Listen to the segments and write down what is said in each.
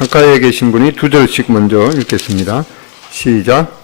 창가에 계신 분이 두 절씩 먼저 읽겠습니다. 시작.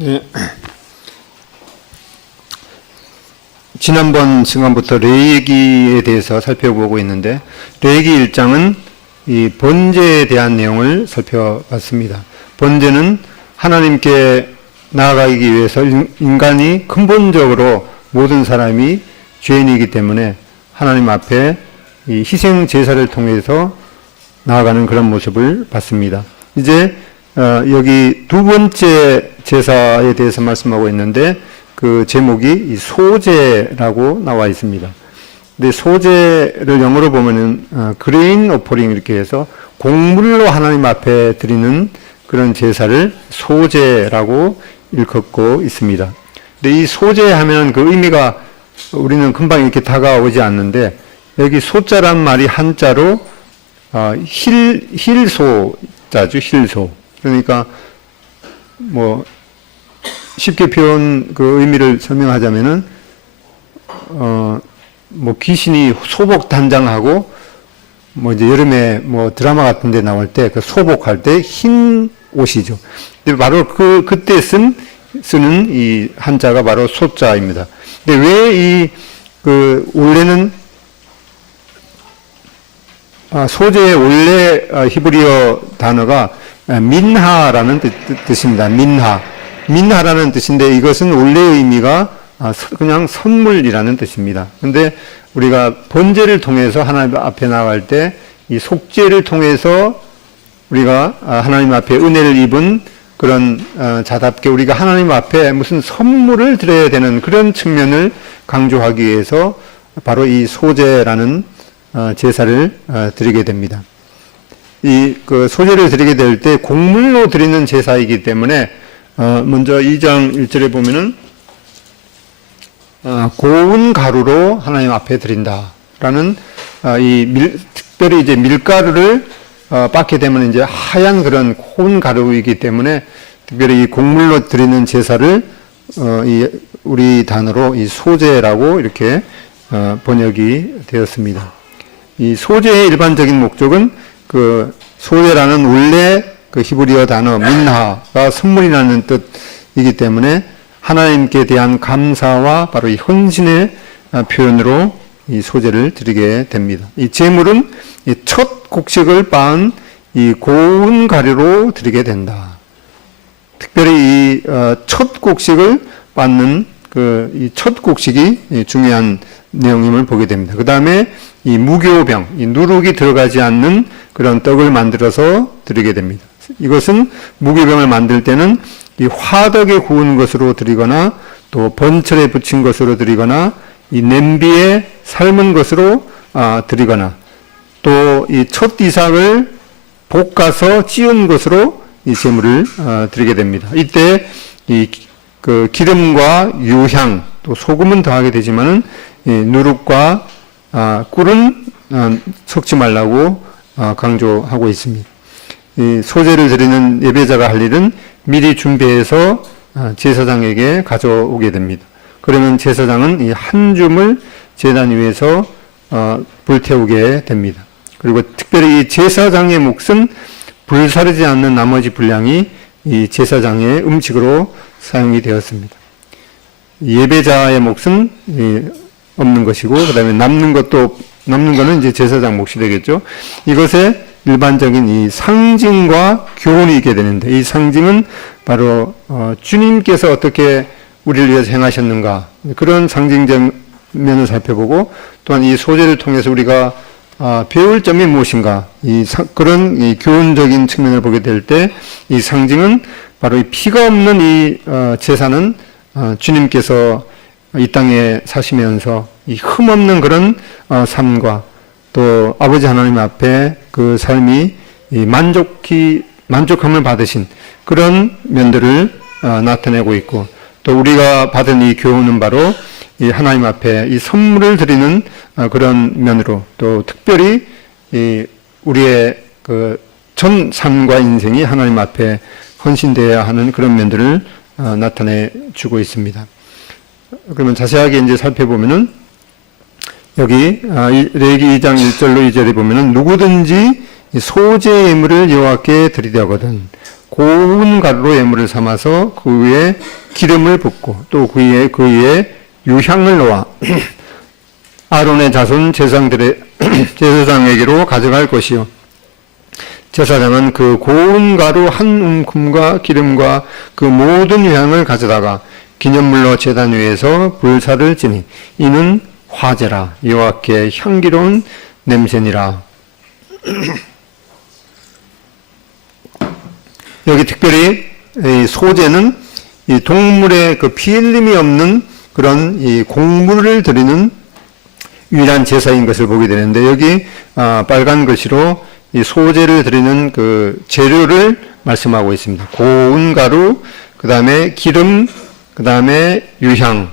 네. 지난번 시간부터 레위기에 대해서 살펴보고 있는데 레위기 1장은 이 번제에 대한 내용을 살펴봤습니다. 번제는 하나님께 나아가기 위해서 인간이 근본적으로 모든 사람이 죄인이기 때문에 하나님 앞에 이 희생 제사를 통해서 나아가는 그런 모습을 봤습니다. 이제 여기 두 번째 제사에 대해서 말씀하고 있는데 그 제목이 소제라고 나와 있습니다. 근데 소제를 영어로 보면은 그레인 오퍼링 이렇게 해서 곡물로 하나님 앞에 드리는 그런 제사를 소제라고 일컫고 있습니다. 근데 이 소제하면 그 의미가 우리는 금방 이렇게 다가오지 않는데 여기 소자란 말이 한자로 힐소자죠. 힐소. 그러니까 뭐 쉽게 표현 그 의미를 설명하자면은 뭐 귀신이 소복 단장하고 뭐 이제 여름에 뭐 드라마 같은 데 나올 때 그 소복할 때 흰 옷이죠. 근데 바로 그때 쓰는 이 한자가 바로 소자입니다. 근데 왜 원래는 소제의 원래 히브리어 단어가 민하라는 뜻입니다. 민하라는 뜻인데 이것은 원래의 의미가 그냥 선물이라는 뜻입니다. 근데 우리가 번제를 통해서 하나님 앞에 나갈 때 이 속죄를 통해서 우리가 하나님 앞에 은혜를 입은 그런 자답게 우리가 하나님 앞에 무슨 선물을 드려야 되는 그런 측면을 강조하기 위해서 바로 이 소제라는 제사를 드리게 됩니다. 그 소제를 드리게 될 때 곡물로 드리는 제사이기 때문에 먼저 2장 1절에 보면은 고운 가루로 하나님 앞에 드린다라는 특별히 이제 밀가루를 빻게 되면 이제 하얀 그런 고운 가루이기 때문에 특별히 이 곡물로 드리는 제사를 우리 단어로 이 소제라고 이렇게 번역이 되었습니다. 이 소재의 일반적인 목적은 그 소재라는 원래 그 히브리어 단어 민하가 선물이라는 뜻이기 때문에 하나님께 대한 감사와 바로 이 헌신의 표현으로 이 소재를 드리게 됩니다. 이 제물은 이 첫 곡식을 빻은 이 고운 가루로 드리게 된다. 특별히 이 첫 곡식을 빻는 그 이 첫 곡식이 중요한 내용임을 보게 됩니다. 그 다음에 이 무교병, 이 누룩이 들어가지 않는 그런 떡을 만들어서 드리게 됩니다. 이것은 무교병을 만들 때는 이 화덕에 구운 것으로 드리거나 또 번철에 붙인 것으로 드리거나 이 냄비에 삶은 것으로 드리거나 또 이 첫 이삭을 볶아서 찌운 것으로 이 제물을 드리게 됩니다. 이때 이 그 기름과 유향 또 소금은 더하게 되지만은 이 누룩과 꿀은 섞지 말라고 강조하고 있습니다. 이 소재를 드리는 예배자가 할 일은 미리 준비해서 제사장에게 가져오게 됩니다. 그러면 제사장은 이 한 줌을 제단 위에서 불태우게 됩니다. 그리고 특별히 이 제사장의 몫은 불사르지 않는 나머지 분량이 이 제사장의 음식으로 사용이 되었습니다. 예배자의 몫은 없는 것이고, 그 다음에 남는 거는 이제 제사장 몫이 되겠죠. 이것에 일반적인 이 상징과 교훈이 있게 되는데, 이 상징은 바로 주님께서 어떻게 우리를 위해서 행하셨는가, 그런 상징적 면을 살펴보고, 또한 이 소재를 통해서 우리가 배울 점이 무엇인가, 그런 이 교훈적인 측면을 보게 될 때, 이 상징은 바로 이 피가 없는 이 제사는 주님께서 이 땅에 사시면서 이 흠없는 그런 삶과 또 아버지 하나님 앞에 그 삶이 이 만족함을 받으신 그런 면들을 나타내고 있고, 또 우리가 받은 이 교훈은 바로 이 하나님 앞에 이 선물을 드리는 그런 면으로, 또 특별히 이 우리의 그 전 삶과 인생이 하나님 앞에 헌신되어야 하는 그런 면들을 나타내 주고 있습니다. 그러면 자세하게 이제 살펴보면은 여기 레위기 2장 1절로 2절에 보면은 누구든지 소재 예물을 여호와께 드리려거든 고운 가루로 예물을 삼아서 그 위에 기름을 붓고 또 그 위에 유향을 놓아 아론의 자손 제사장에게로 가져갈 것이요 제사장은 그 고운 가루 한 움큼과 기름과 그 모든 유향을 가져다가 기념물로 제단 위에서 불사를 지니 이는 화제라 여호와께 향기로운 냄새니라. 여기 특별히 이 소재는 이 동물의 그 피 흘림이 없는 그런 이 곡물을 드리는 유일한 제사인 것을 보게 되는데, 여기 빨간 글씨로 이 소재를 드리는 그 재료를 말씀하고 있습니다. 고운 가루, 그 다음에 기름, 그 다음에 유향,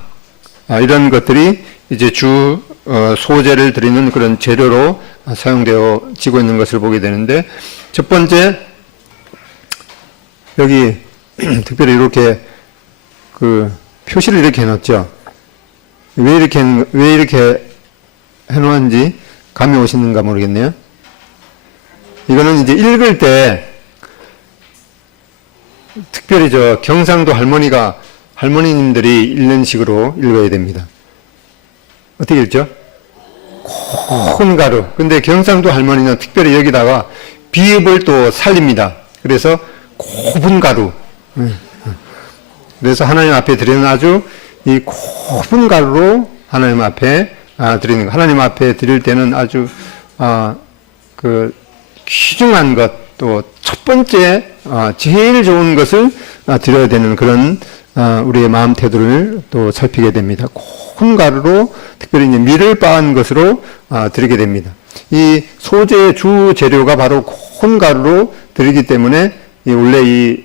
이런 것들이 이제 소재를 드리는 그런 재료로 사용되어지고 있는 것을 보게 되는데, 첫 번째, 여기 특별히 이렇게 그 표시를 이렇게 해놨죠. 왜 이렇게 해놓았는지 감이 오시는가 모르겠네요. 이거는 이제 읽을 때 특별히 경상도 할머니님들이 읽는 식으로 읽어야 됩니다. 어떻게 읽죠? 고운 가루. 근데 경상도 할머니는 특별히 여기다가 비읍을 또 살립니다. 그래서 고분 가루. 그래서 하나님 앞에 드리는 아주 이 고분 가루로 하나님 앞에 드리는 것. 하나님 앞에 드릴 때는 아주 그 귀중한 것, 또 첫 번째 제일 좋은 것을 드려야 되는 그런 우리의 마음 태도를 또 살피게 됩니다. 고운 가루로 특별히 이제 밀을 빻은 것으로 드리게 됩니다. 이 소재의 주 재료가 바로 고운 가루로 드리기 때문에 원래 이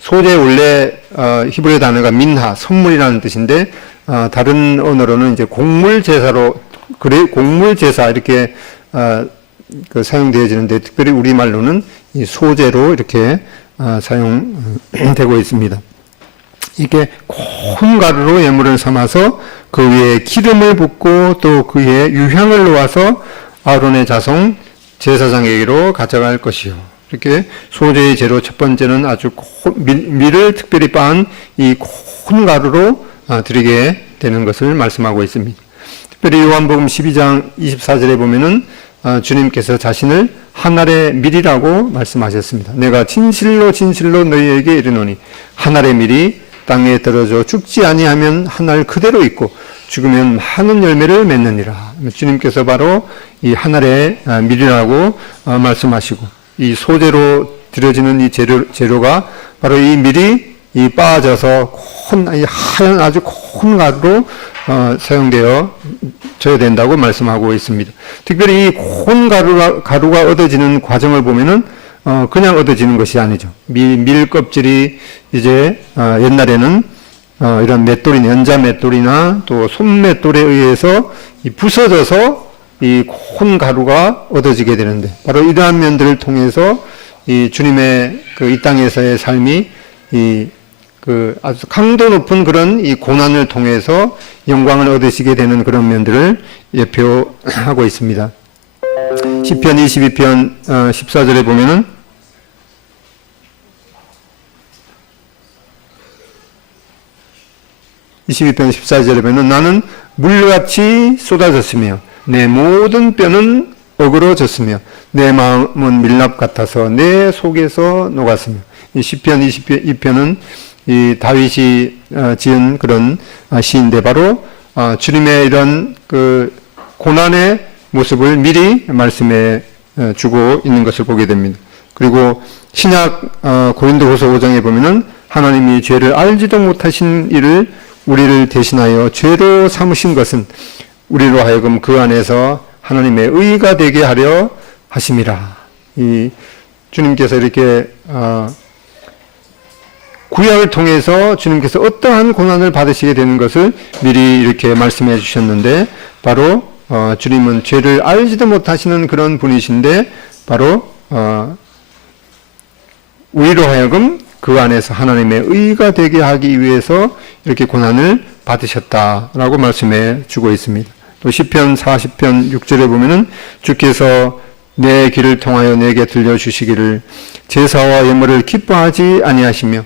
소재 원래 히브리 단어가 민하, 선물이라는 뜻인데 다른 언어로는 이제 곡물 제사 이렇게 사용되어지는데, 특별히 우리말로는 이 소재로 이렇게 사용되고 있습니다. 이렇게 고운 가루로 예물을 삼아서 그 위에 기름을 붓고 또 그 위에 유향을 놓아서 아론의 자손 제사장에게로 가져갈 것이요. 이렇게 소제의 재료 첫 번째는 아주 밀을 특별히 빻은 이 고운 가루로 드리게 되는 것을 말씀하고 있습니다. 특별히 요한복음 12장 24절에 보면은 주님께서 자신을 한 알의 밀이라고 말씀하셨습니다. 내가 진실로 진실로 너희에게 이르노니 한 알의 밀이 땅에 떨어져 죽지 아니하면 한 알 그대로 있고 죽으면 많은 열매를 맺느니라. 주님께서 바로 이 한 알의 밀이라고 말씀하시고 이 소재로 드려지는 이 재료가 바로 이 밀이 이 빻아져서 이 하얀 아주 고운 가루로 사용되어 져야 된다고 말씀하고 있습니다. 특별히 이 고운 가루가 얻어지는 과정을 보면은 그냥 얻어지는 것이 아니죠. 밀 껍질이 이제 옛날에는 이런 맷돌이나 연자 맷돌이나 또 손맷돌에 의해서 부서져서 이 고운 가루가 얻어지게 되는데 바로 이러한 면들을 통해서 이 주님의 그 이 땅에서의 삶이 그 아주 강도 높은 그런 이 고난을 통해서 영광을 얻으시게 되는 그런 면들을 예표하고 있습니다. 시편 22편 14절에 보면은 나는 물같이 쏟아졌으며 내 모든 뼈는 어그러졌으며 내 마음은 밀랍 같아서 내 속에서 녹았으며 이 시편 22편은 이 다윗이 지은 그런 시인데 바로 주님의 이런 그 고난의 모습을 미리 말씀해 주고 있는 것을 보게 됩니다. 그리고 신약 고린도후서 5장에 보면은 하나님이 죄를 알지도 못하신 이를 우리를 대신하여 죄로 삼으신 것은 우리로 하여금 그 안에서 하나님의 의가 되게 하려 하심이라. 이 주님께서 이렇게 구약을 통해서 주님께서 어떠한 고난을 받으시게 되는 것을 미리 이렇게 말씀해 주셨는데 바로 주님은 죄를 알지도 못하시는 그런 분이신데 바로 우리로 하여금 그 안에서 하나님의 의가 되게 하기 위해서 이렇게 고난을 받으셨다라고 말씀해 주고 있습니다. 또 시편 40편 6절에 보면은 주께서 내 귀를 통하여 내게 들려주시기를 제사와 예물을 기뻐하지 아니하시며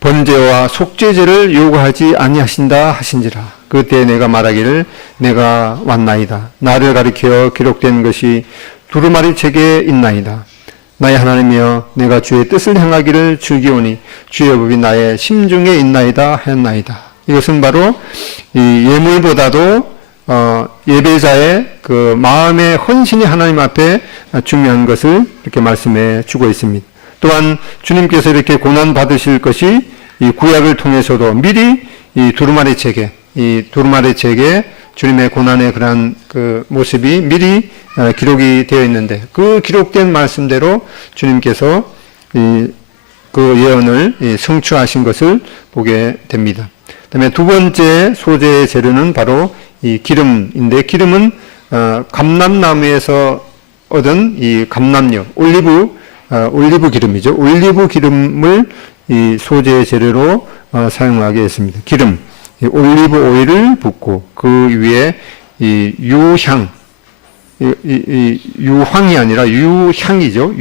번제와 속죄제를 요구하지 아니하신다 하신지라. 그때 내가 말하기를 내가 왔나이다. 나를 가리켜 기록된 것이 두루마리 책에 있나이다. 나의 하나님이여 내가 주의 뜻을 행하기를 즐기오니 주의 법이 나의 심중에 있나이다 하였나이다. 이것은 바로 이 예물보다도 예배자의 그 마음의 헌신이 하나님 앞에 중요한 것을 이렇게 말씀해 주고 있습니다. 또한 주님께서 이렇게 고난 받으실 것이 이 구약을 통해서도 미리 이 두루마리 책에 주님의 고난의 그러한 그 모습이 미리 기록이 되어 있는데 그 기록된 말씀대로 주님께서 그 예언을 성취하신 것을 보게 됩니다. 그다음에 두 번째 소재의 재료는 바로 이 기름인데 기름은 감람나무에서 얻은 이 감람油, 올리브 기름이죠. 올리브 기름을 이 소재의 재료로 사용하게 했습니다. 기름, 이 올리브 오일을 붓고 그 위에 이 유황이 아니라 유향이죠.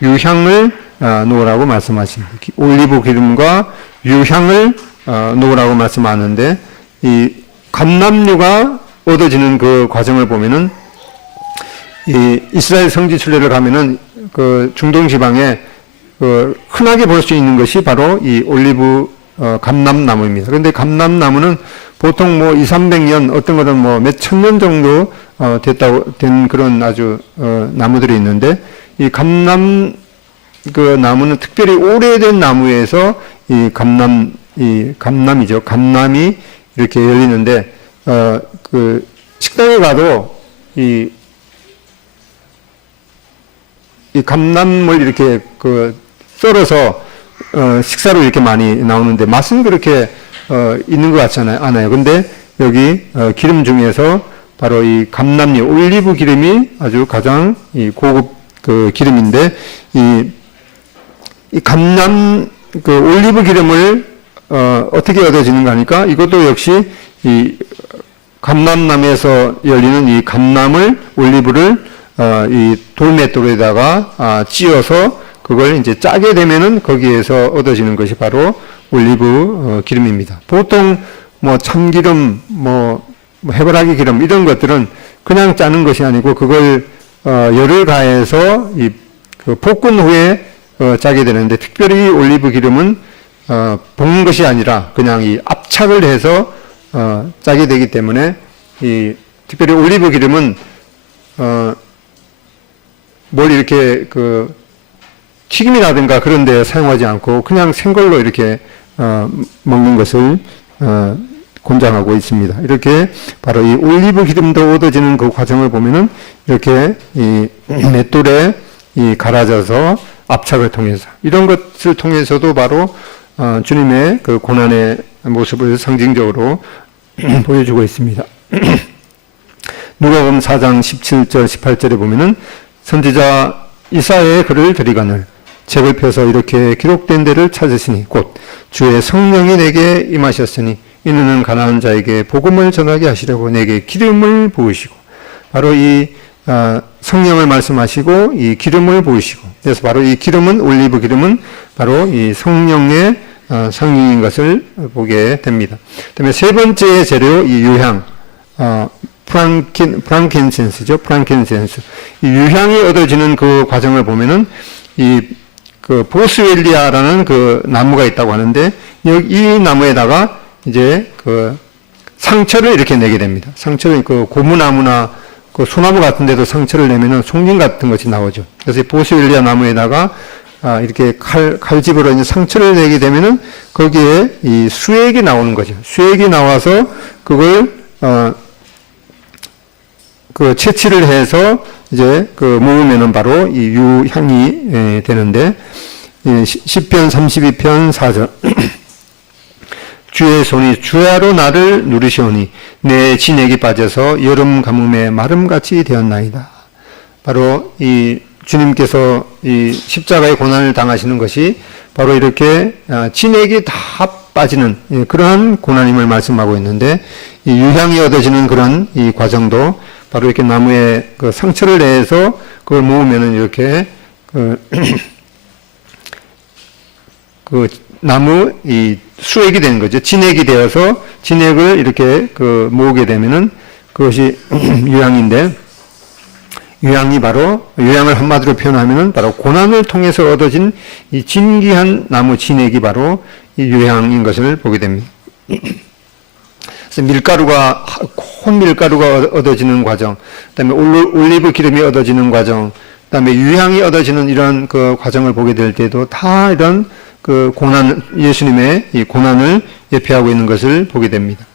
유향을 놓으라고 말씀하십니다. 올리브 기름과 유향을 놓으라고 말씀하는데 이 감람류가 얻어지는 그 과정을 보면은 이 이스라엘 성지 순례를 가면은 그 중동 지방에 그 흔하게 볼 수 있는 것이 바로 이 올리브 감람나무입니다. 그런데 감람나무는 보통 뭐 200~300년 어떤 것은 뭐 몇천 년 정도 된 그런 아주 나무들이 있는데 이 감람 그 나무는 특별히 오래된 나무에서 이 감람이죠. 감람이 이렇게 열리는데 그 식당에 가도 이 감람을 이렇게 그 썰어서 식사로 이렇게 많이 나오는데 맛은 그렇게 있는 것 같지 않아요. 근데 여기 기름 중에서 바로 이 감람류, 올리브 기름이 아주 가장 이 고급 그 기름인데 이 감람 그 올리브 기름을 어떻게 얻어지는가 하니까 이것도 역시 이 감람나무에서 열리는 이 감람을 올리브를 이 돌맷돌에다가 찧어서 그걸 이제 짜게 되면은 거기에서 얻어지는 것이 바로 올리브 기름입니다. 보통 뭐 참기름, 뭐 해바라기 기름 이런 것들은 그냥 짜는 것이 아니고 그걸 열을 가해서 이 그 볶은 후에 짜게 되는데, 특별히 올리브 기름은 볶는 것이 아니라 그냥 이 압착을 해서 짜게 되기 때문에, 이 특별히 올리브 기름은 뭘 이렇게 그 튀김이라든가 그런 데 사용하지 않고 그냥 생걸로 이렇게 먹는 것을 권장하고 있습니다. 이렇게 바로 이 올리브 기름도 얻어지는 그 과정을 보면은 이렇게 이 맷돌에 이 갈아져서 압착을 통해서, 이런 것을 통해서도 바로 주님의 그 고난의 모습을 상징적으로 보여주고 있습니다. 누가복음 4장 17절 18절에 보면은 선지자 이사야의 글을 들이거늘 책을 펴서 이렇게 기록된 데를 찾으시니 곧 주의 성령이 내게 임하셨으니 이는 가난한 자에게 복음을 전하게 하시려고 내게 기름을 부으시고, 바로 이 성령을 말씀하시고 이 기름을 부으시고, 그래서 바로 이 기름은, 올리브 기름은 바로 이 성령의 상징인 것을 보게 됩니다. 그다음에 세 번째 재료, 이 유향, 프랑킨센스죠. 프랑킨센스. 이 유향이 얻어지는 그 과정을 보면은 그 보스웰리아라는 그 나무가 있다고 하는데, 이 나무에다가 이제 그 상처를 이렇게 내게 됩니다. 상처를 그 고무나무나 그 소나무 같은 데도 상처를 내면은 송진 같은 것이 나오죠. 그래서 이 보스웰리아 나무에다가 이렇게 칼집으로 이제 상처를 내게 되면은 거기에 이 수액이 나오는 거죠. 수액이 나와서 그걸 그 채취를 해서 이제 그 모으면은 바로 이 유향이 되는데, 시편 32편 4절 주의 손이 주야로 나를 누르시오니 내 진액이 빠져서 여름 가뭄에 마름같이 되었나이다. 바로 이 주님께서 이 십자가의 고난을 당하시는 것이 바로 이렇게 진액이 다 빠지는 그러한 고난임을 말씀하고 있는데, 이 유향이 얻어지는 그런 이 과정도 바로 이렇게 나무에 그 상처를 내서 그걸 모으면은 이렇게 그 나무 이 수액이 되는 거죠. 진액이 되어서 진액을 이렇게 그 모으게 되면은 그것이 유향인데, 유향이 바로, 유향을 한마디로 표현하면은 바로 고난을 통해서 얻어진 이 진귀한 나무 진액이 바로 이 유향인 것을 보게 됩니다. 그래서 밀가루가, 콘 밀가루가 얻어지는 과정, 그다음에 올리브 기름이 얻어지는 과정, 그다음에 유향이 얻어지는 이런 그 과정을 보게 될 때도 다 이런 그 고난, 예수님의 이 고난을 예표하고 있는 것을 보게 됩니다.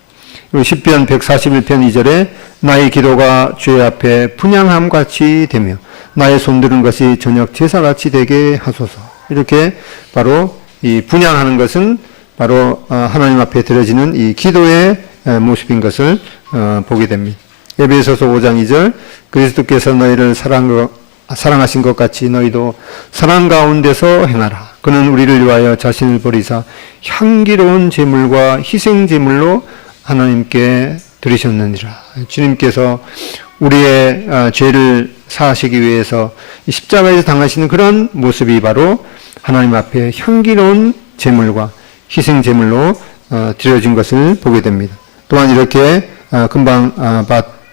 그리고 시편 141편 2절에 나의 기도가 주의 앞에 분향함 같이 되며 나의 손드는 것이 저녁 제사같이 되게 하소서. 이렇게 바로 이 분향하는 것은 바로 하나님 앞에 드려지는 이 기도의 모습인 것을 보게 됩니다. 에베소서 5장 2절 그리스도께서 너희를 사랑하신 것 같이 너희도 사랑 가운데서 행하라. 그는 우리를 위하여 자신을 버리사 향기로운 제물과 희생 제물로 하나님께 드리셨느니라. 주님께서 우리의 죄를 사하시기 위해서 이 십자가에서 당하시는 그런 모습이 바로 하나님 앞에 향기로운 제물과 희생 제물로 드려진 것을 보게 됩니다. 또한 이렇게 금방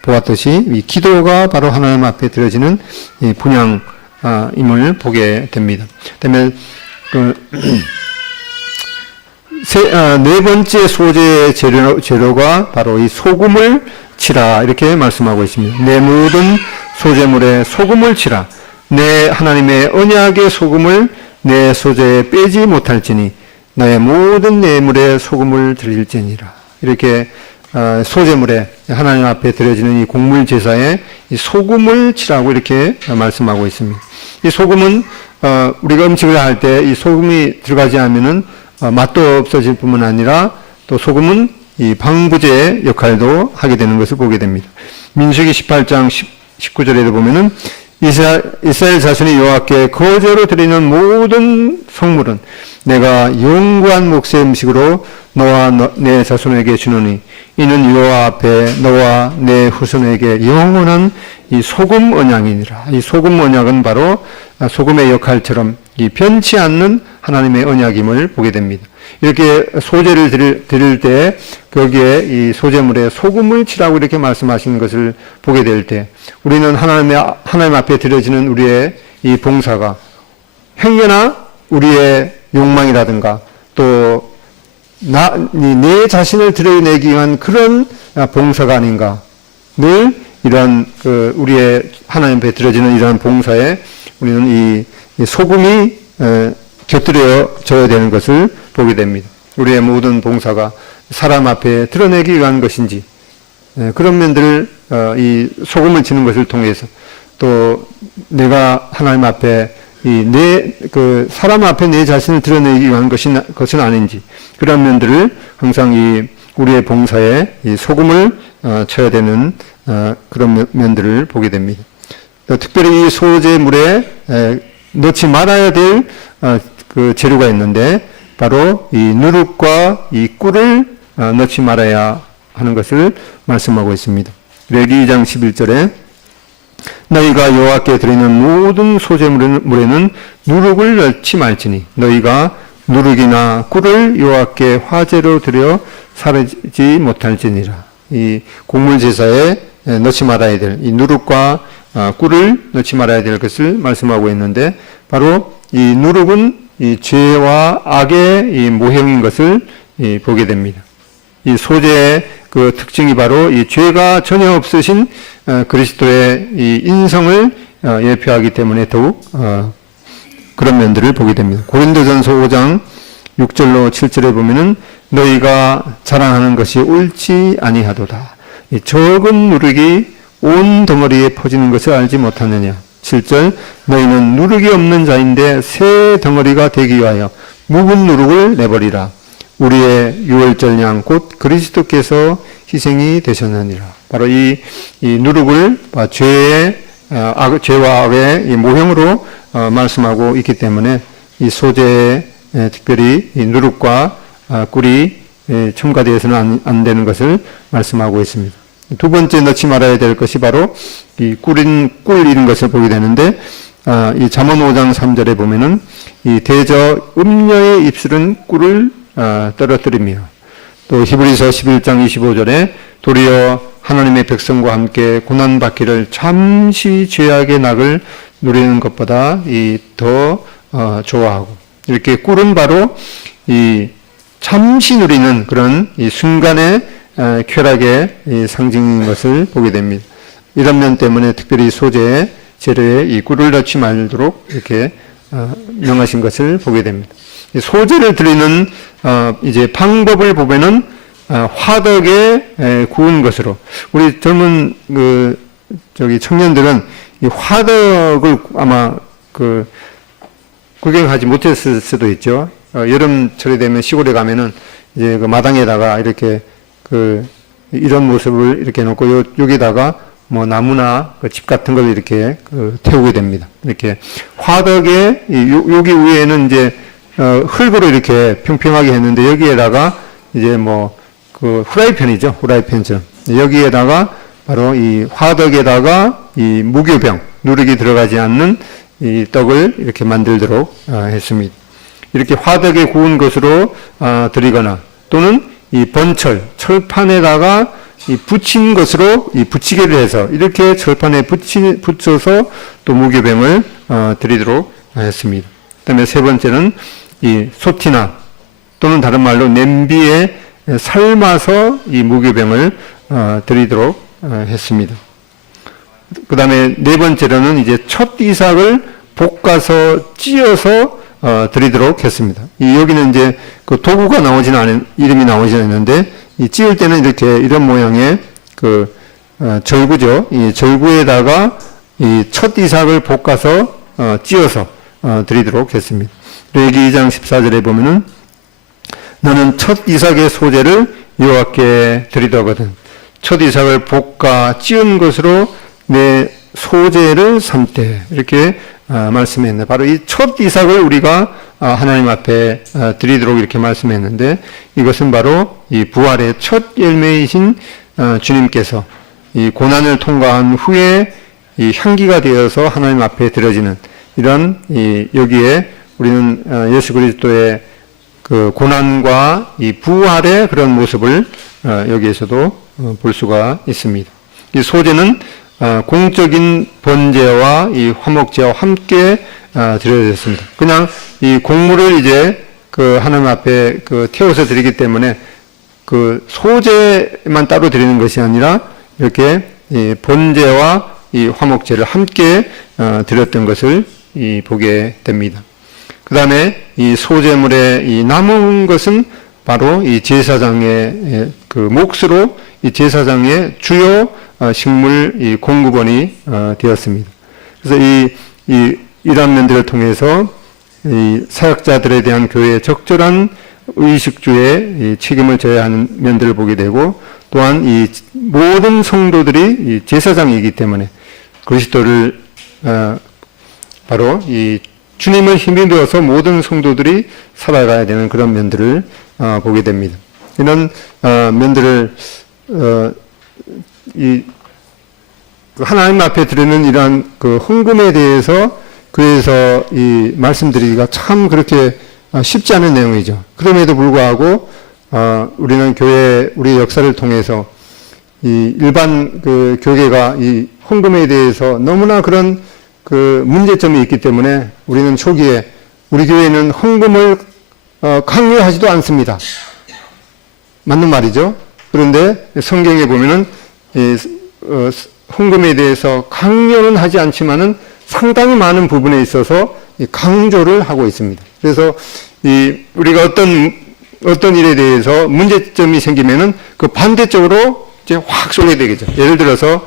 보았듯이 이 기도가 바로 하나님 앞에 드려지는 이 분향임을 보게 됩니다. 그다음에 네 번째 소재의 재료가 바로 이 소금을 치라, 이렇게 말씀하고 있습니다. 내 모든 소재물에 소금을 치라. 내 하나님의 언약의 소금을 내 소재에 빼지 못할지니 너의 모든 내물에 소금을 드릴지니라. 이렇게 소재물에 하나님 앞에 드려지는 이 곡물 제사에 이 소금을 치라고 이렇게 말씀하고 있습니다. 이 소금은 우리가 음식을 할 때 이 소금이 들어가지 않으면은 맛도 없어질 뿐만 아니라 또 소금은 이 방부제 역할도 하게 되는 것을 보게 됩니다. 민수기 18장 19절에도 보면은 이스라엘 자손이 여호와께 거제로 드리는 모든 성물은 내가 영구한 몫의 음식으로 너와 내 자손에게 주노니 이는 여호와 앞에 너와 내 후손에게 영원한 이 소금 언약이니라. 이 소금 언약은 바로 소금의 역할처럼 이 변치 않는 하나님의 언약임을 보게 됩니다. 이렇게 소제를 드릴 때 거기에 이 소제물에 소금을 치라고 이렇게 말씀하시는 것을 보게 될 때 우리는 하나님 앞에 드려지는 우리의 이 봉사가 행여나 우리의 욕망이라든가 또 내 자신을 드러내기 위한 그런 봉사가 아닌가. 늘 이런 우리의 하나님 앞에 드려지는 이러한 봉사에 우리는 이 소금이 곁들여져야 되는 것을 보게 됩니다. 우리의 모든 봉사가 사람 앞에 드러내기 위한 것인지 그런 면들을 이 소금을 치는 것을 통해서 또 내가 하나님 앞에 사람 앞에 내 자신을 드러내기 위한 것은 아닌지 그런 면들을 항상 우리의 봉사에 이 소금을 쳐야 되는 그런 면들을 보게 됩니다. 또 특별히 이 소제물에 넣지 말아야 될 그 재료가 있는데 바로 이 누룩과 이 꿀을 넣지 말아야 하는 것을 말씀하고 있습니다. 레위기 2장 11절에 너희가 여호와께 드리는 모든 소제물에는 누룩을 넣지 말지니 너희가 누룩이나 꿀을 여호와께 화제로 드려 사르지 못할지니라. 이 곡물 제사에 넣지 말아야 될 이 누룩과 꿀을 넣지 말아야 될 것을 말씀하고 있는데 바로 이 누룩은 이 죄와 악의 이 모형인 것을 보게 됩니다. 이 소제의 그 특징이 바로 이 죄가 전혀 없으신 그리스도의 이 인성을 예표하기 때문에 더욱 그런 면들을 보게 됩니다. 고린도전서 5장 6절로 7절에 보면은 너희가 자랑하는 것이 옳지 아니하도다. 이 적은 누룩이 온 덩어리에 퍼지는 것을 알지 못하느냐. 7절 너희는 누룩이 없는 자인데 새 덩어리가 되기 위하여 묵은 누룩을 내버리라. 우리의 유월절 양 곧 그리스도께서 희생이 되셨느니라. 바로 이 누룩을 죄와 악의 이 모형으로 말씀하고 있기 때문에 이 소제에 특별히 이 누룩과 꿀이 첨가되어서는 안 되는 것을 말씀하고 있습니다. 두 번째 넣지 말아야 될 것이 바로 이 꿀 이런 것을 보게 되는데 이 잠언 5장 3절에 보면은 이 대저 음녀의 입술은 꿀을 떨어뜨리며 또 히브리서 11장 25절에 도리어 하나님의 백성과 함께 고난받기를 잠시 죄악의 낙을 누리는 것보다 더 좋아하고 이렇게 꿀은 바로 이 잠시 누리는 그런 이 순간의 쾌락의 이 상징인 것을 보게 됩니다. 이런 면 때문에 특별히 소재의 재료에 이 꿀을 넣지 말도록 이렇게 명하신 것을 보게 됩니다. 소재를 드리는 이제 방법을 보면은 화덕에 구운 것으로 우리 젊은 청년들은 이 화덕을 아마 구경하지 못했을 수도 있죠. 여름철이 되면 시골에 가면은 이제 그 마당에다가 이렇게 이런 모습을 이렇게 놓고 여기다가 뭐 나무나 집 같은 걸 이렇게 태우게 됩니다. 이렇게 화덕에 여기 위에는 이제 흙으로 이렇게 평평하게 했는데 여기에다가 이제 후라이팬이죠. 후라이팬처럼 여기에다가 바로 이 화덕에다가 이 무교병 누룩이 들어가지 않는 이 떡을 이렇게 만들도록 했습니다. 이렇게 화덕에 구운 것으로 드리거나 또는 이 철판에다가 이 붙인 것으로 이 붙이개를 해서 이렇게 철판에 붙여서 또 무교병을 드리도록 했습니다. 그다음에 세 번째는 이 소티나 또는 다른 말로 냄비에 삶아서 이 무교병을 드리도록 했습니다. 그 다음에 네 번째로는 이제 첫 이삭을 볶아서 찧어서 드리도록 했습니다. 여기는 이제 그 도구가 이름이 나오지 않는데, 이 찧을 때는 이렇게 이런 모양의 절구죠. 이 절구에다가 이 첫 이삭을 볶아서 찧어서 드리도록 했습니다. 레위기 2장 14절에 보면은 너는 첫 이삭의 소재를 여호와께 드리더거든 첫 이삭을 볶아 찧은 것으로 내 소재를 삼되 이렇게 말씀했네. 바로 이 첫 이삭을 우리가 하나님 앞에 드리도록 이렇게 말씀했는데, 이것은 바로 이 부활의 첫 열매이신 주님께서 이 고난을 통과한 후에 이 향기가 되어서 하나님 앞에 드려지는 이런 여기에 우리는 예수 그리스도의 그 고난과 이 부활의 그런 모습을 여기에서도 볼 수가 있습니다. 이 소재는 공적인 번제와 이 화목제와 함께 드려졌습니다. 그냥 이 곡물을 이제 그 하나님 앞에 그 태워서 드리기 때문에 그 소재만 따로 드리는 것이 아니라 이렇게 이 번제와 이 화목제를 함께 드렸던 것을 보게 됩니다. 그 다음에 이 소재물의 이 남은 것은 바로 이 제사장의 그 몫으로 이 제사장의 주요 식물 이 공급원이 되었습니다. 그래서 이러한 면들을 통해서 이 사역자들에 대한 교회의 적절한 의식주의 이 책임을 져야 하는 면들을 보게 되고, 또한 이 모든 성도들이 이 제사장이기 때문에 그리스도를 바로 이 주님을 힘입어서 모든 성도들이 살아가야 되는 그런 면들을 보게 됩니다. 이런 면들을 하나님 앞에 드리는 이러한 그 헌금에 대해서 교회에서 말씀드리기가 참 그렇게 쉽지 않은 내용이죠. 그럼에도 불구하고 우리는 우리 역사를 통해서 이 일반 그 교계가 이 헌금에 대해서 너무나 그런 그 문제점이 있기 때문에 우리는 초기에 우리 교회는 헌금을 강요하지도 않습니다. 맞는 말이죠. 그런데 성경에 보면은 헌금에 대해서 강요는 하지 않지만은 상당히 많은 부분에 있어서 강조를 하고 있습니다. 그래서 우리가 어떤 일에 대해서 문제점이 생기면은 그 반대쪽으로 이제 확 쏠게 되겠죠. 예를 들어서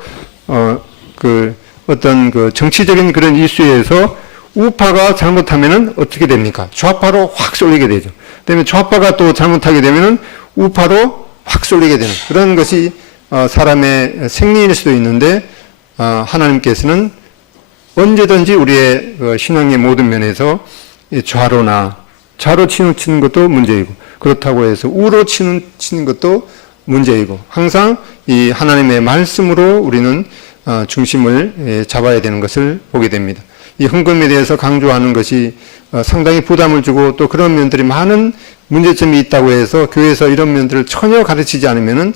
어떤 그 정치적인 그런 이슈에서 우파가 잘못하면은 어떻게 됩니까? 좌파로 확 쏠리게 되죠. 그다음에 좌파가 또 잘못하게 되면은 우파로 확 쏠리게 되는 그런 것이 사람의 생리일 수도 있는데, 하나님께서는 언제든지 우리의 신앙의 모든 면에서 좌로 치우치는 것도 문제이고, 그렇다고 해서 우로 치는 것도 문제이고, 항상 이 하나님의 말씀으로 우리는 중심을 잡아야 되는 것을 보게 됩니다. 이 헌금에 대해서 강조하는 것이 상당히 부담을 주고, 또 그런 면들이 많은 문제점이 있다고 해서 교회에서 이런 면들을 전혀 가르치지 않으면은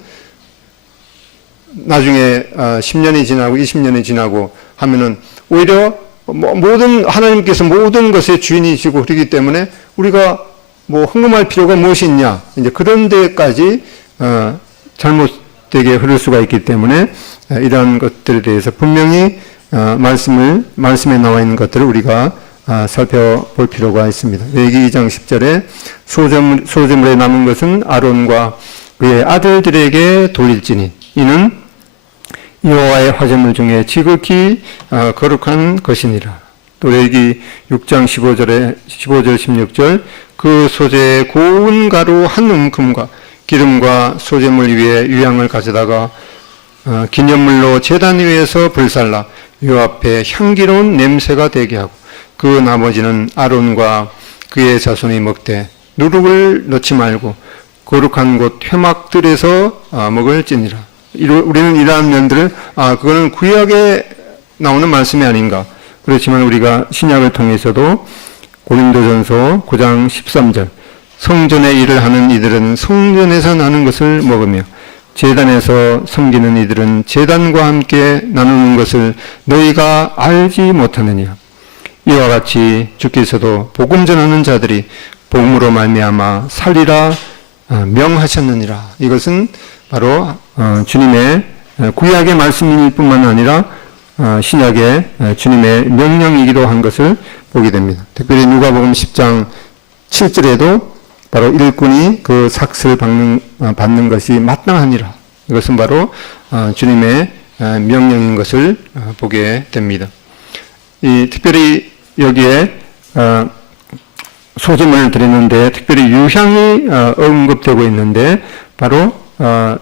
나중에 10년이 지나고 20년이 지나고 하면은 오히려 하나님께서 모든 것의 주인이시고 그렇기 때문에 우리가 헌금할 필요가 무엇이 있냐, 이제 그런 데까지 잘못되게 흐를 수가 있기 때문에 이러한 것들에 대해서 분명히 말씀에 나와 있는 것들을 우리가 살펴볼 필요가 있습니다. 레위기 2장 10절에 소재물에 남은 것은 아론과 그의 아들들에게 돌릴지니 이는 여호와의 화제물 중에 지극히 거룩한 것이니라. 또 레위기 6장 15절 16절 그 소재의 고운 가루 한 움큼과 기름과 소재물 위에 유향을 가져다가 기념물로 제단 위에서 불살라 요 앞에 향기로운 냄새가 되게 하고, 그 나머지는 아론과 그의 자손이 먹되 누룩을 넣지 말고 거룩한 곳 회막들에서 먹을지니라. 우리는 이러한 면들을 그거는 구약에 나오는 말씀이 아닌가. 그렇지만 우리가 신약을 통해서도 고린도전서 9장 13절 성전의 일을 하는 이들은 성전에서 나는 것을 먹으며 제단에서 섬기는 이들은 제단과 함께 나누는 것을 너희가 알지 못하느냐. 이와 같이 주께서도 복음 전하는 자들이 복음으로 말미암아 살리라 명하셨느니라. 이것은 바로 주님의 구약의 말씀일 뿐만 아니라 신약의 주님의 명령이기도 한 것을 보게 됩니다. 특별히 누가복음 10장 7절에도 바로 일꾼이 그 삭슬 받는 것이 마땅하니라. 이것은 바로 주님의 명령인 것을 보게 됩니다. 특별히 여기에 소재물을 드리는데 특별히 유향이 언급되고 있는데, 바로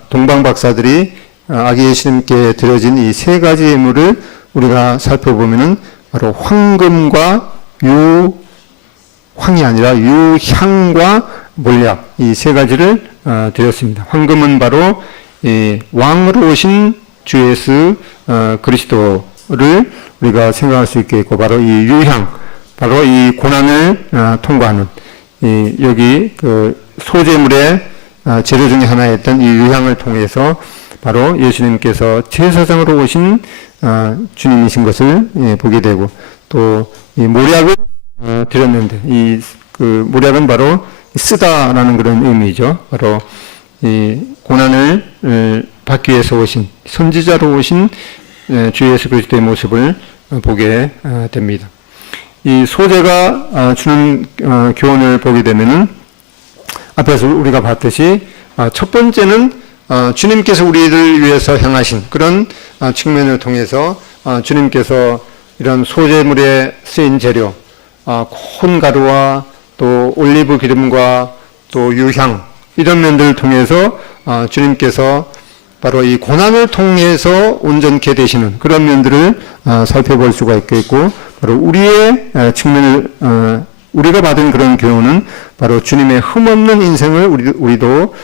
동방 박사들이 아기 예수님께 드려진 이 세 가지 예물을 우리가 살펴보면은 바로 황금과 황이 아니라 유향과 몰약 이 세 가지를 드렸습니다. 황금은 바로 왕으로 오신 주 예수 그리스도를 우리가 생각할 수 있겠고, 바로 이 유향, 바로 이 고난을 통과하는 여기 그 소재물의 재료 중에 하나였던 이 유향을 통해서 바로 예수님께서 제사장으로 오신 주님이신 것을 보게 되고, 또 이 몰약을 드렸는데, 이 그 몰약은 바로 쓰다라는 그런 의미죠. 바로 이 고난을 받기 위해서 오신 선지자로 오신 주 예수 그리스도의 모습을 보게 됩니다. 이 소재가 주는 교훈을 보게 되면은 앞에서 우리가 봤듯이 첫 번째는 주님께서 우리를 위해서 행하신 그런 측면을 통해서 주님께서 이런 소재물에 쓰인 재료, 콘가루와 또 올리브 기름과 또 유향, 이런 면들을 통해서 주님께서 바로 이 고난을 통해서 온전케 되시는 그런 면들을 살펴볼 수가 있겠고, 바로 우리의 측면을 우리가 받은 그런 교훈은 바로 주님의 흠없는 인생을 우리도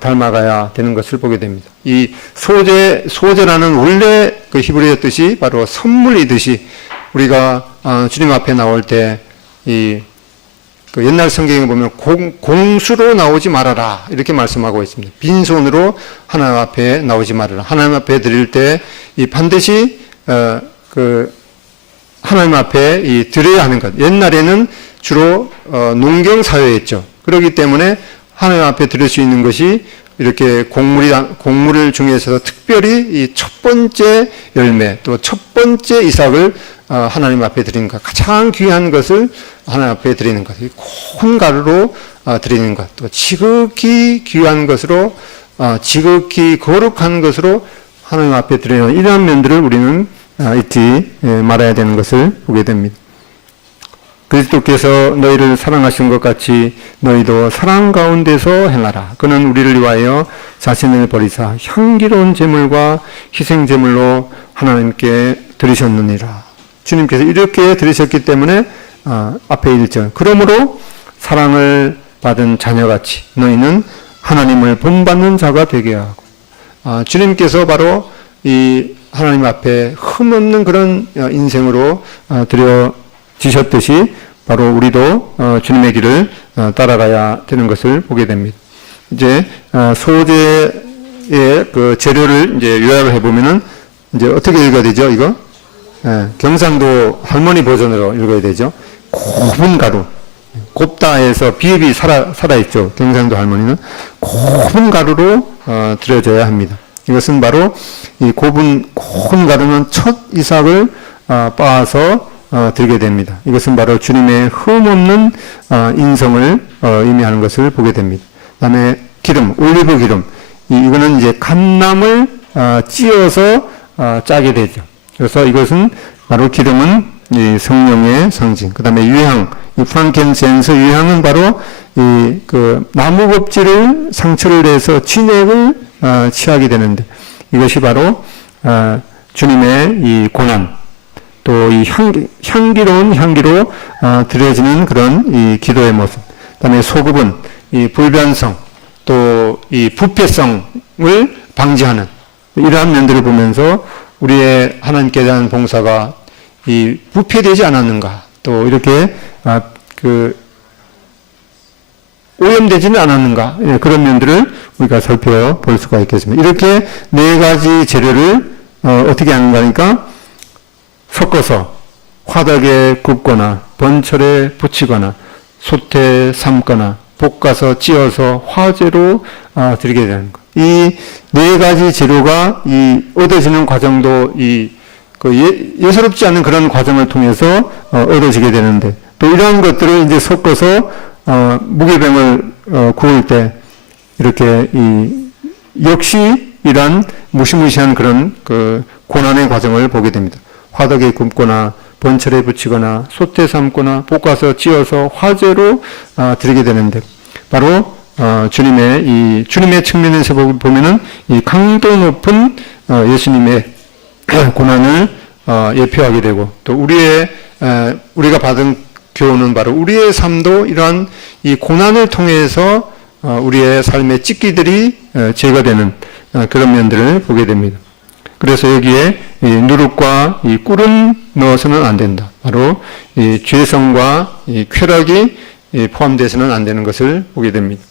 닮아가야 되는 것을 보게 됩니다. 이 소재라는 원래 그 히브리어 뜻이 바로 선물이듯이, 우리가 주님 앞에 나올 때 그 옛날 성경에 보면 공수로 나오지 말아라 이렇게 말씀하고 있습니다. 빈손으로 하나님 앞에 나오지 말아라. 하나님 앞에 드릴 때 반드시 그 하나님 앞에 드려야 하는 것. 옛날에는 주로 농경 사회였죠. 그렇기 때문에 하나님 앞에 드릴 수 있는 것이 이렇게 곡물 중에서 특별히 이 첫 번째 열매, 또 첫 번째 이삭을 하나님 앞에 드리는 것, 가장 귀한 것을 하나님 앞에 드리는 것, 콘가루로 드리는 것, 또 지극히 귀한 것으로, 지극히 거룩한 것으로 하나님 앞에 드리는 이러한 면들을 우리는 잊지 말아야 되는 것을 보게 됩니다. 그리스도께서 너희를 사랑하신 것 같이 너희도 사랑 가운데서 행하라. 그는 우리를 위하여 자신을 버리사 향기로운 제물과 희생 제물로 하나님께 드리셨느니라. 주님께서 이렇게 드리셨기 때문에 앞에 1절, 그러므로 사랑을 받은 자녀같이 너희는 하나님을 본받는 자가 되게 하고, 주님께서 바로 이 하나님 앞에 흠없는 그런 인생으로 드려지셨듯이 바로 우리도 주님의 길을 따라가야 되는 것을 보게 됩니다. 이제 소재의 그 재료를 이제 요약을 해보면은 이제 어떻게 읽어야 되죠, 이거? 경상도 할머니 버전으로 읽어야 되죠. 곱은 가루. 곱다 해서 비읍이 살아있죠. 경상도 할머니는. 곱은 가루로 드려져야 합니다. 이것은 바로 이 곱은 가루는 첫 이삭을 빻아서 드리게 됩니다. 이것은 바로 주님의 흠없는 인성을 의미하는 것을 보게 됩니다. 그 다음에 기름, 올리브 기름. 이거는 이제 감람을 찧어서 짜게 되죠. 그래서 이것은 바로 기름은 이 성령의 상징. 그 다음에 유향, 이 프랑켄센스 유향은 바로 이 그 나무 껍질을 상처를 내서 진액을 취하게 되는데, 이것이 바로 주님의 이 고난, 또 이 향기로운 향기로 드려지는 그런 이 기도의 모습. 그 다음에 소금은 이 불변성, 또 이 부패성을 방지하는 이러한 면들을 보면서 우리의 하나님께 대한 봉사가 이 부패되지 않았는가, 또 이렇게 오염되지는 않았는가, 그런 면들을 우리가 살펴볼 수가 있겠습니다. 이렇게 네 가지 재료를 어떻게 하는가 하니까 섞어서 화덕에 굽거나 번철에 붙이거나 솥에 삶거나 볶아서 찧어서 화제로 드리게 되는 것. 이 네 가지 재료가 얻어지는 과정도 예사롭지 않은 그런 과정을 통해서 얻어지게 되는데, 또 이러한 것들을 이제 섞어서 무게병을 구울 때 이렇게 역시 이러한 무시무시한 그런 그 고난의 과정을 보게 됩니다. 화덕에 굽거나 번철에 붙이거나 솥에 삶거나 볶아서 찧어서 화제로 드리게 되는데, 바로 주님의 측면에서 보면은 이 강도 높은 예수님의 고난을 예표하게 되고 또 우리가 받은 교훈은 바로 우리의 삶도 이러한 이 고난을 통해서 우리의 삶의 찢기들이 제거되는 그런 면들을 보게 됩니다. 그래서 여기에 이 누룩과 이 꿀은 넣어서는 안 된다. 바로 이 죄성과 이 쾌락이 포함되어서는 안 되는 것을 보게 됩니다.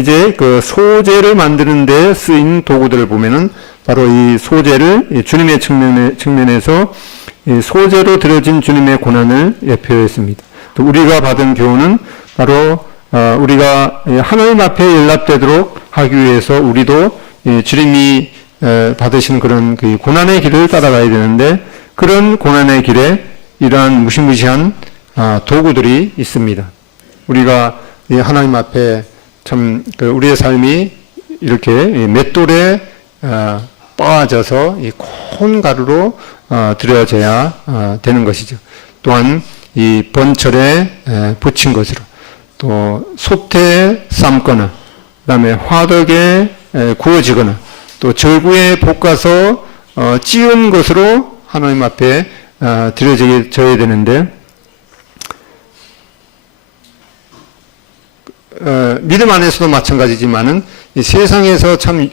이제 그 소재를 만드는 데 쓰인 도구들을 보면은 바로 이 소재를 주님의 측면에서 이 소재로 들어진 주님의 고난을 예표했습니다. 또 우리가 받은 교훈은 바로 우리가 하나님 앞에 연락되도록 하기 위해서 우리도 주님이 받으신 그런 그 고난의 길을 따라가야 되는데 그런 고난의 길에 이러한 무시무시한 도구들이 있습니다. 우리가 하나님 앞에 참 우리의 삶이 이렇게 맷돌에 빻아져서 이 콘가루로 들여져야 되는 것이죠. 또한 이 번철에 붙인 것으로 또 솥에 삶거나 그다음에 화덕에 구워지거나 또 절구에 볶아서 찌운 것으로 하나님 앞에 드려져야 되는데 믿음 안에서도 마찬가지지만은 이 세상에서 참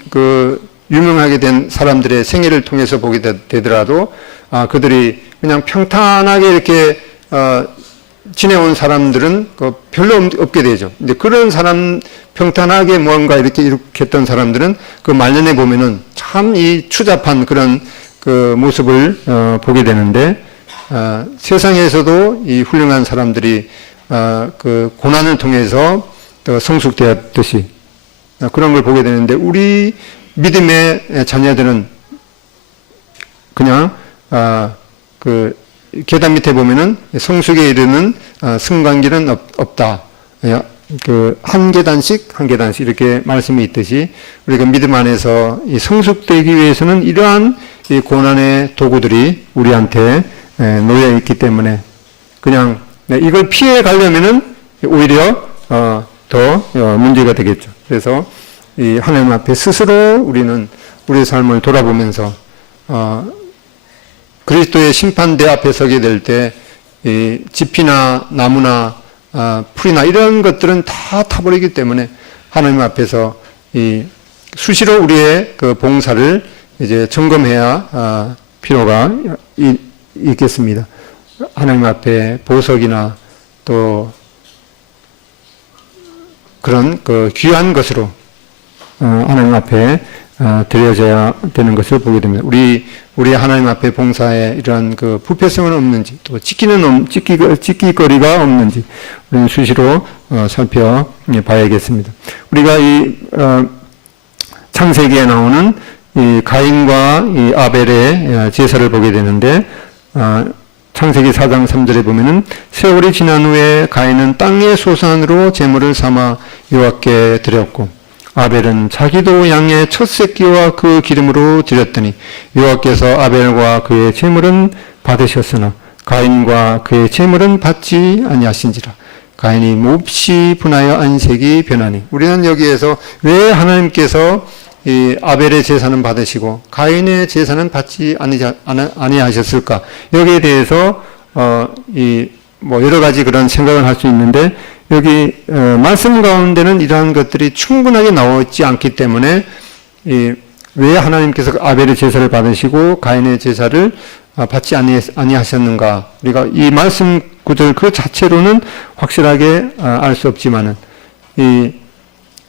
유명하게 된 사람들의 생애를 통해서 보게 되더라도 그들이 그냥 평탄하게 이렇게 지내온 사람들은 별로 없게 되죠. 근데 그런 사람 평탄하게 뭔가 이렇게 했던 사람들은 그 말년에 보면은 참 이 추잡한 그런 그 모습을 보게 되는데 세상에서도 이 훌륭한 사람들이 그 고난을 통해서 성숙되었듯이 그런 걸 보게 되는데 우리 믿음의 자녀들은 그냥 그 계단 밑에 보면은 성숙에 이르는 승관길은 없다. 그 한 계단씩 이렇게 말씀이 있듯이 우리가 믿음 안에서 이 성숙되기 위해서는 이러한 이 고난의 도구들이 우리한테 놓여 있기 때문에 그냥 이걸 피해 가려면은 오히려 더 문제가 되겠죠. 그래서 이 하나님 앞에 스스로 우리는 우리의 삶을 돌아보면서 그리스도의 심판대 앞에 서게 될 때 이 집이나 나무나 풀이나 이런 것들은 다 타버리기 때문에 하나님 앞에서 이 수시로 우리의 그 봉사를 이제 점검해야 필요가 있겠습니다. 하나님 앞에 보석이나 또 그런 그 귀한 것으로 하나님 앞에 드려져야 되는 것을 보게 됩니다. 우리 하나님 앞에 봉사에 이러한 그 부패성은 없는지 또 찢기거리가 없는지 우리는 수시로 살펴봐야겠습니다. 우리가 이 창세기에 나오는 이 가인과 이 아벨의 제사를 보게 되는데 창세기 4장 3절에 보면은 세월이 지난 후에 가인은 땅의 소산으로 제물을 삼아 여호와께 드렸고 아벨은 자기도 양의 첫 새끼와 그 기름으로 드렸더니 여호와께서 아벨과 그의 제물은 받으셨으나 가인과 그의 제물은 받지 아니하신지라. 가인이 몹시 분하여 안색이 변하니. 우리는 여기에서 왜 하나님께서 이 아벨의 제사는 받으시고 가인의 제사는 받지 아니하셨을까? 여기에 대해서 여러 가지 그런 생각을 할 수 있는데 여기 말씀 가운데는 이러한 것들이 충분하게 나오지 않기 때문에 왜 하나님께서 아벨의 제사를 받으시고 가인의 제사를 받지 아니하셨는가? 우리가 이 말씀 구절 그 자체로는 확실하게 알 수 없지만은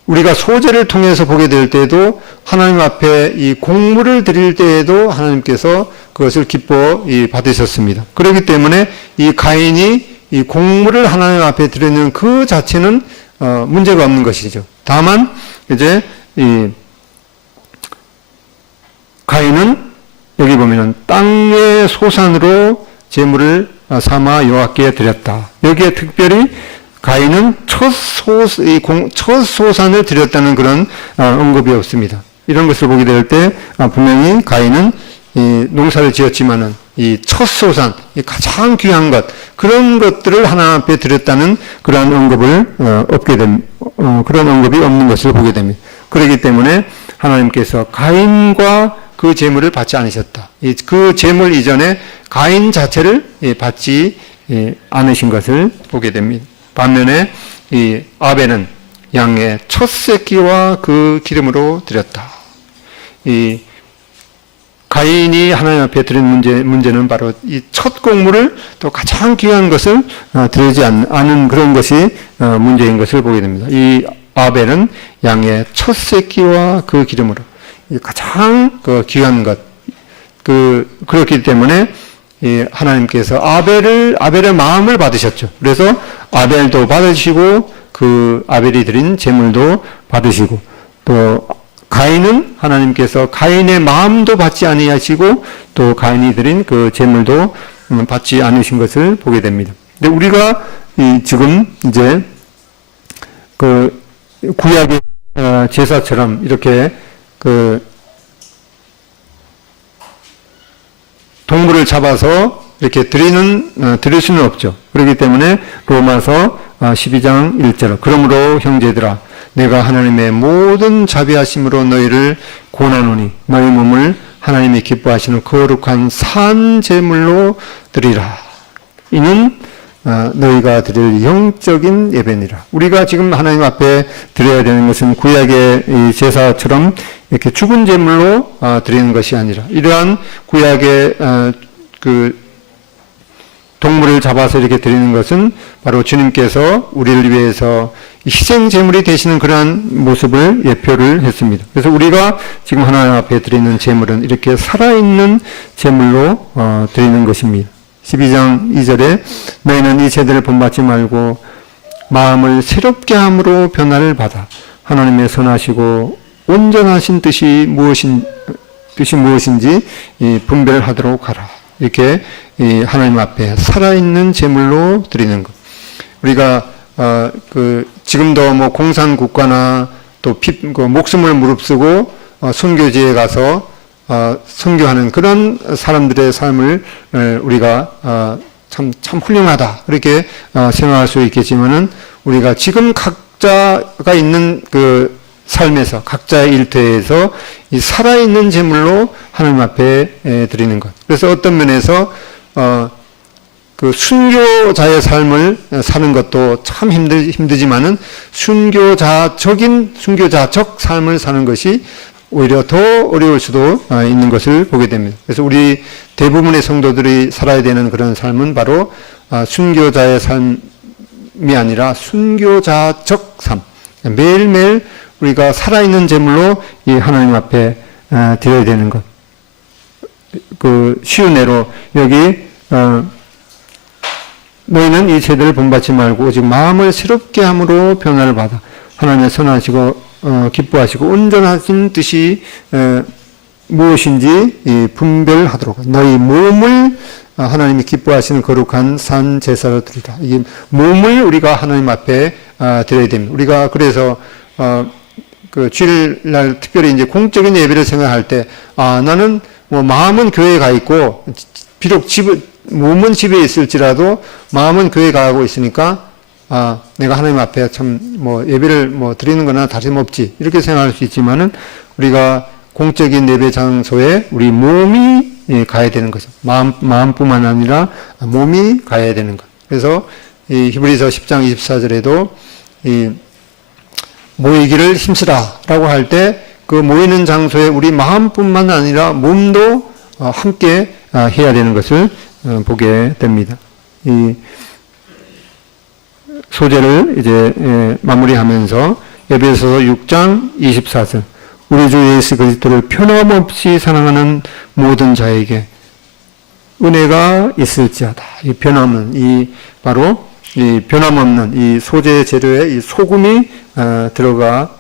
우리가 소재를 통해서 보게 될 때에도 하나님 앞에 이 공물을 드릴 때에도 하나님께서 그것을 기뻐 받으셨습니다. 그렇기 때문에 이 가인이 이 공물을 하나님 앞에 드리는 그 자체는 문제가 없는 것이죠. 다만 이제 이 가인은 여기 보면은 땅의 소산으로 제물을 삼아 여호와께 드렸다. 여기에 특별히 가인은 첫 소산을 드렸다는 그런 언급이 없습니다. 이런 것을 보게 될 때 분명히 가인은 이 농사를 지었지만은 이 첫 소산, 이 가장 귀한 것, 그런 것들을 하나님 앞에 드렸다는 그런 언급을 그런 언급이 없는 것을 보게 됩니다. 그렇기 때문에 하나님께서 가인과 그 제물을 받지 않으셨다. 그 제물 이전에 가인 자체를 받지 않으신 것을 보게 됩니다. 반면에 이 아벨은 양의 첫 새끼와 그 기름으로 드렸다. 이 가인이 하나님 앞에 드린 문제는 바로 이 첫 곡물을 또 가장 귀한 것을 드리지 않은 그런 것이 문제인 것을 보게 됩니다. 이 아벨은 양의 첫 새끼와 그 기름으로 가장 귀한 것, 그렇기 때문에 하나님께서 아벨의 마음을 받으셨죠. 그래서 아벨도 받으시고 그 아벨이 드린 제물도 받으시고, 또 가인은 하나님께서 가인의 마음도 받지 아니하시고 또 가인이 드린 그 제물도 받지 않으신 것을 보게 됩니다. 근데 우리가 지금 이제 그 구약의 제사처럼 이렇게 그 동물을 잡아서 이렇게 드릴 수는 없죠. 그렇기 때문에 로마서 12장 1절, 그러므로 형제들아 내가 하나님의 모든 자비하심으로 너희를 권하노니 너희 몸을 하나님이 기뻐하시는 거룩한 산 제물로 드리라. 이는 너희가 드릴 영적인 예배니라. 우리가 지금 하나님 앞에 드려야 되는 것은 구약의 이 제사처럼 이렇게 죽은 제물로 드리는 것이 아니라, 이러한 구약의 그 동물을 잡아서 이렇게 드리는 것은 바로 주님께서 우리를 위해서 희생 제물이 되시는 그러한 모습을 예표를 했습니다. 그래서 우리가 지금 하나님 앞에 드리는 제물은 이렇게 살아있는 제물로 드리는 것입니다. 12장 2절에 너희는 이 제들을 본받지 말고 마음을 새롭게 함으로 변화를 받아 하나님의 선하시고 온전하신 뜻이 무엇인지 분별하도록 하라. 이렇게 하나님 앞에 살아있는 제물로 드리는 것. 우리가 지금도 뭐 공산국가나 또 목숨을 무릅쓰고 선교지에 가서 선교하는 그런 사람들의 삶을 우리가 참 훌륭하다 그렇게 생각할 수 있겠지만은, 우리가 지금 각자가 있는 그 삶에서 각자의 일터에서 이 살아있는 제물로 하나님 앞에 드리는 것. 그래서 어떤 면에서 그 순교자의 삶을 사는 것도 참 힘들지만은 순교자적 삶을 사는 것이 오히려 더 어려울 수도 있는 것을 보게 됩니다. 그래서 우리 대부분의 성도들이 살아야 되는 그런 삶은 바로 순교자의 삶이 아니라 순교자적 삶. 매일매일 우리가 살아있는 제물로 이 하나님 앞에 드려야 되는 것. 그 쉬운 예로 여기 너희는 이 제들을 본받지 말고 오직 마음을 새롭게 함으로 변화를 받아 하나님의 선하시고 기뻐하시고 온전하신 뜻이 무엇인지 분별하도록 너희 몸을 하나님이 기뻐하시는 거룩한 산 제사로 드리라. 이 몸을 우리가 하나님 앞에 드려야 됩니다. 우리가 그래서 그 주일날 특별히 이제 공적인 예배를 생각할 때, 나는 뭐 마음은 교회에 가 있고 비록 몸은 집에 있을지라도 마음은 교회에 가고 있으니까 내가 하나님 앞에 참 뭐 예배를 뭐 드리는 거나 다름없지 이렇게 생각할 수 있지만은, 우리가 공적인 예배 장소에 우리 몸이 가야 되는 거죠. 마음뿐만 아니라 몸이 가야 되는 것. 그래서 이 히브리서 10장 24절에도 이 모이기를 힘쓰라라고 할 때 그 모이는 장소에 우리 마음뿐만 아니라 몸도 함께 해야 되는 것을 보게 됩니다. 이 소재를 이제 마무리하면서 에베소서 6장 24절, 우리 주 예수 그리스도를 변함없이 사랑하는 모든 자에게 은혜가 있을지어다. 이 변함은 바로 이 변함없는 이 소재 재료에 이 소금이 들어가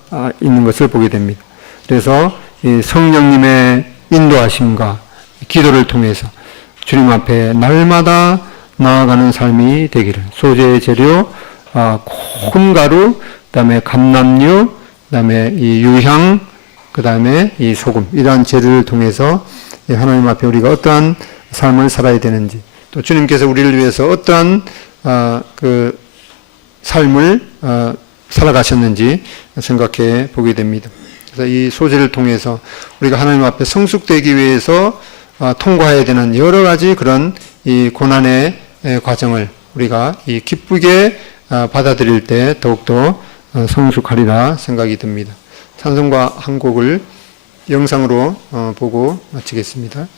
있는 것을 보게 됩니다. 그래서 이 성령님의 인도하심과 기도를 통해서 주님 앞에 날마다 나아가는 삶이 되기를, 소재 재료 콩가루, 그다음에 감람류, 그다음에 이 유향, 그다음에 이 소금, 이러한 재료를 통해서 하나님 앞에 우리가 어떠한 삶을 살아야 되는지, 또 주님께서 우리를 위해서 어떠한 그 삶을 살아가셨는지 생각해 보게 됩니다. 그래서 이 소재를 통해서 우리가 하나님 앞에 성숙되기 위해서 통과해야 되는 여러 가지 그런 이 고난의 과정을 우리가 이 기쁘게 받아들일 때 더욱더 성숙하리라 생각이 듭니다. 찬송가 한 곡을 영상으로 보고 마치겠습니다.